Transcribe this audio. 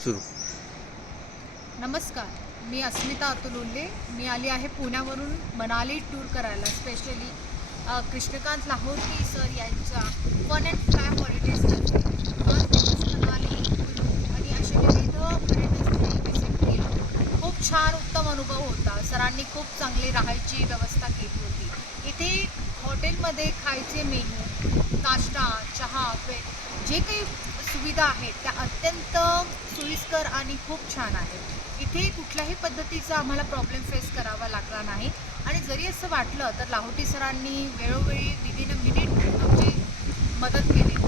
सुरू. नमस्कार, मी अस्मिता अतुल उल्ले. मी आली आहे पुण्यावरून मनाली टूर करायला. स्पेशली कृष्णकांत लाहोटी सर यांच्या फन अँड फ्लॅम हॉलिडेजतर्फे 5 दिवस मनाली, कुलू आणि असे विविध पर्यटनस्थळी व्हिजिट केलं. खूप छान उत्तम अनुभव होता. सरांनी खूप चांगली राहायची व्यवस्था केली होती. इथे हॉटेलमध्ये खायचे मेनू, नाश्ता, चहा, जे काही सुविधा आहेत त्या अत्यंत सोयीस्कर आणि खूप छान आहेत. इथे कुठल्याही पद्धतीचा आम्हाला प्रॉब्लेम फेस करावा लागला नाही आणि जरी असं वाटलं तर लाहोटी सरांनी वेळोवेळी विदिन अ मिनिट आमची मदत केली.